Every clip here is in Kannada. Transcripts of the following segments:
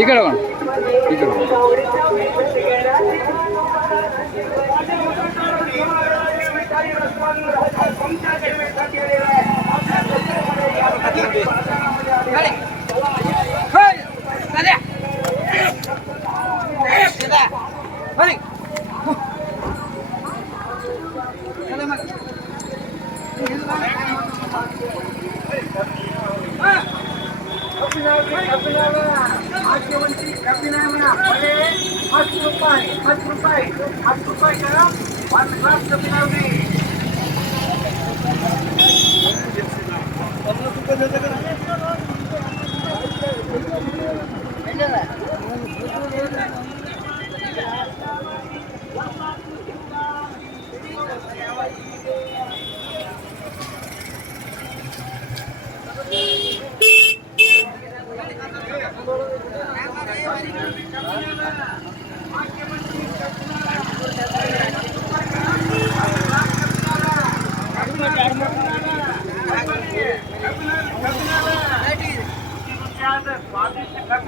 ఇక్కడ ఇక్కడ ಹೋಗೋಣ ಈ ಕಡೆ ಹೋಗೋಣ. ಹತ್ತು ರೂಪಾಯಿ ಹತ್ತು ರೂಪಾಯಿ ಹತ್ತು ರೂಪಾಯಿ ಒಂದು ಗ್ಲಾಸ್ ಕಬ್ಬಿನಾವಣಿ ಸ್ವಾದಿಷ್ಟ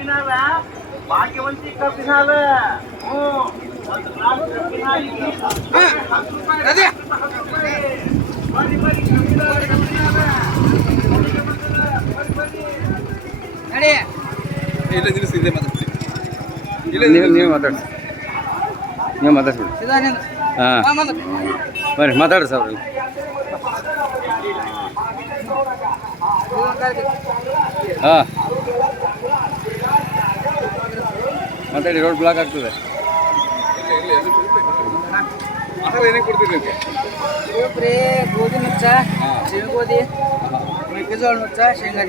ಕಬ್ಬಿನಾವ ಭಾಗ್ಯವಂತಿ ಕಬ್ಬಿನಾವ ಹ್ಞೂ. ಒಂದು ಗ್ಲಾಸ್ ಕಬ್ಬಿನಾವಿಗೆ ಹತ್ತು ರೂಪಾಯಿ ಹತ್ತು ರೂಪಾಯಿ ಬನ್ನಿ ಬನ್ನಿ ಕಬ್ಬಿನಾವ ಕಬ್ಬಿನಾವ ಬನ್ನಿ ಬನ್ನಿ ಇಲ್ಲ ನಿಲ್ಲಿಸಿ ಇಲ್ಲೇ ಮಾತಾಡ್ತೀನಿ. ನೀವು ನೀವು ಮಾತಾಡ್ಸಿ. ನೀವು ಮಾತಾಡ್ಸ್ಬಿಡಿ ಹಾಂ. ಬರ್ರಿ ಮಾತಾಡ್ರಿ ಸರ್. ಹಾಂ. ಮಾತಾಡಿ ರೋಡ್ ಬ್ಲಾಕ್ ಆಗ್ತದೆ. ಆಹಾರ ಕೊಡ್ತೀರಿ ಇವತ್ತು ಗೋಧಿ ನುಚ್ಚ ಗೋಧಿ ಮೆಕ್ಕೆಜೋಳ ನುಚ್ಚ ಶೇಂಗಾ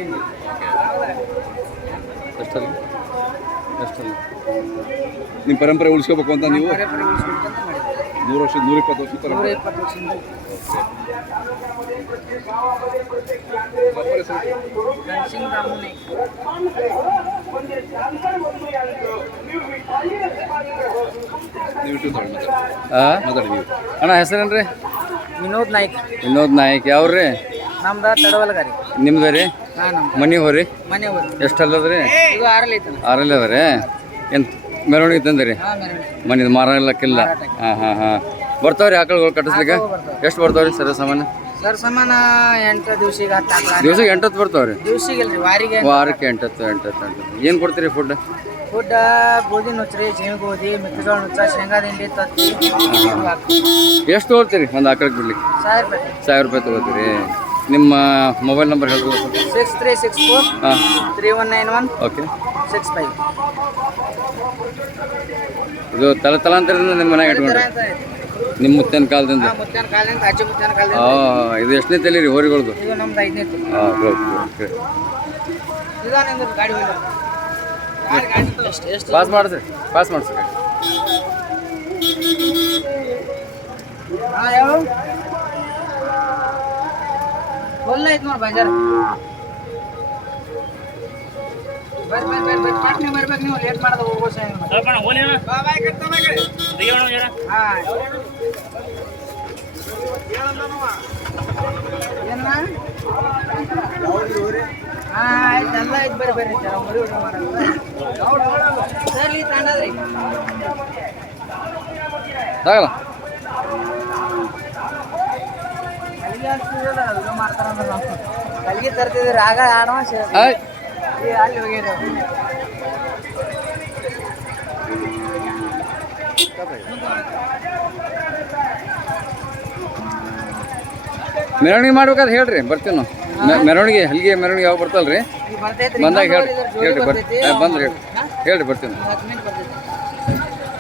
ಎಷ್ಟಲ್ಲ ನಿಮ್ಮ ಪರಂಪರೆ ಉಳಿಸ್ಕೋಬೇಕು ಅಂತ ನೀವು? ನೂರು ವರ್ಷ ನೂರ ಇಪ್ಪತ್ತು ವರ್ಷ ಪರಂಪರೆ. ಗಣಸಿಂಗ್ ರಾಮುನೆ ಅಣ್ಣ ಹೆಸರೇನ್ರಿ? ವಿನೋದ್ ನಾಯ್ಕ್. ವಿನೋದ್ ನಾಯಕ್. ಯಾವ್ರಿ ನಮ್ದ ತಡವಲಗಾರಿ. ನಿಮ್ದ ರೀ? ಮನಿ ಹೋರಿ? ಮನೆ ಎಷ್ಟು ಅಲ್ಲದ್ರಿ ಆರಲ್ಲಿ ಐತಲ್ಲ. ಆರಲ್ಲಿ ಅದ ರೀ? ಏನು ಮೆರವಣಿಗೆ ತಂದಿರಿ? ಮನಿದು ಮಾರ ಎಲ್ಲಕ್ಕಿಲ್ಲ ಹಾಂ ಹಾಂ ಹಾಂ. ಬರ್ತಾವ್ರಿ ಆಕಳುಗಳು ಕಟ್ಟಿಸ್ಲಿಕ್ಕೆ? ಎಷ್ಟು ಬರ್ತಾವ್ರಿ ಸರ್ ಸಾಮಾನ್ಯ ಸರ್ ಸಮಾನ ಎಂಟು ದಿವ್ಸಿಗೆ ದಿವ್ಸಕ್ಕೆ ಎಂಟತ್ತು ಬರ್ತಾವ್ರಿ? ದಿವ್ಸಿಗೆ ವಾರಿಗೆ ವಾರಕ್ಕೆ ಎಂಟತ್ತು ಎಂಟತ್ತು ಎಂಟತ್ತು. ಏನು ಕೊಡ್ತೀರಿ ಫುಡ್ ಫುಡ್ ಗೋಧಿ ನುಚ್ಚರಿ ಜೇನು ಗೋಧಿ ಮೆಕ್ಕೆಜೋಳ ನುಚ್ಚ ಶೇಂಗಾ ಹಿಂಡಿ ತತ್ತಿ. ಎಷ್ಟು ತಗೋತೀರಿ? ಒಂದು ಆಕಳಕ್ಕೆ ಬಿಡ್ಲಿಕ್ಕೆ ಸಾವಿರ ರೂಪಾಯಿ. ಸಾವಿರ ರೂಪಾಯಿ ತಗೋತೀರಿ. ನಿಮ್ಮ ಮೊಬೈಲ್ ನಂಬರ್ ಹೇಳ್ಬೋದು ಸಿಕ್ಸ್ ತ್ರೀ ಸಿಕ್ಸ್ ಫೋರ್ ಹಾಂ. Three one nine one okay. Six five. ಇದು ತಲೆ ತಲಾಂತರದಿಂದ ನಿಮ್ಮ ಮನೆಗೆ ಇಟ್ಕೊಂಡ್ರಿ. ನಿಮ್ಮ ಮುತ್ತಿನ ಕಾಲದಿಂದ. ಮುತ್ತಿನ ಕಾಲದಿಂದ ಆಚೆ ಮುತ್ಯಾನ ಕಾಲದಿಂದ. ಹಾಂ ಇದು ಎಷ್ಟನೇ ತಲೆ ರೀ ಹೋರಿಗಳದು? ಇದು ನಮ್ದು ಐದನೇ ಹಾಂ ಓಕೆ ಗಾಡಿ ಪಾಸ್ ಮಾಡಿಸ್ರಿ ಪಾಸ್ ಮಾಡಿಸ್ರಿ ಆಯೋ. ಒಳ್ಳೆ ಫುಲ್ ಐತೆ ನೋಡಿ ಬಜಾರ್. ಬರ್ರಿ ಬರ್ರಿ ಬರ್ರಿ ಬರ್ರಿ. ಪಟ್ನೆ ಬರ್ಬೇಕು ನೀವು ಲೇಟ್ ಮಾಡೋದು ಹೋಗೋ ಹಾಂ ಏನ. ಆಯ್ತು ಎಲ್ಲ ಐತೆ ಬರ್ರಿ ಬರ್ರಿ ಸರ್ ಆಗಲ್ಲ ಕಲಿಗೆ ತರ್ತಿದ್ರಿ ಆಗ ಅಲ್ಲಿ ಹೋಗಿದ್ರು ಮೆರವಣಿಗೆ ಮಾಡ್ಬೇಕಾದ್ರೆ ಹೇಳ್ರಿ ಬರ್ತೀವಿ ನಾವು. ಮೆರವಣಿಗೆ ಹಲ್ಗೆ ಮೆರವಣಿಗೆ ಯಾವಾಗ ಬರ್ತಲ್ರಿ? ರೀ ಬಂದಾಗ ಹೇಳಿ ಹೇಳ್ರಿ ಬರ್ತೀನಿ ಬಂದ್ರಿ ಹೇಳ್ರಿ ಬರ್ತೀನಿ.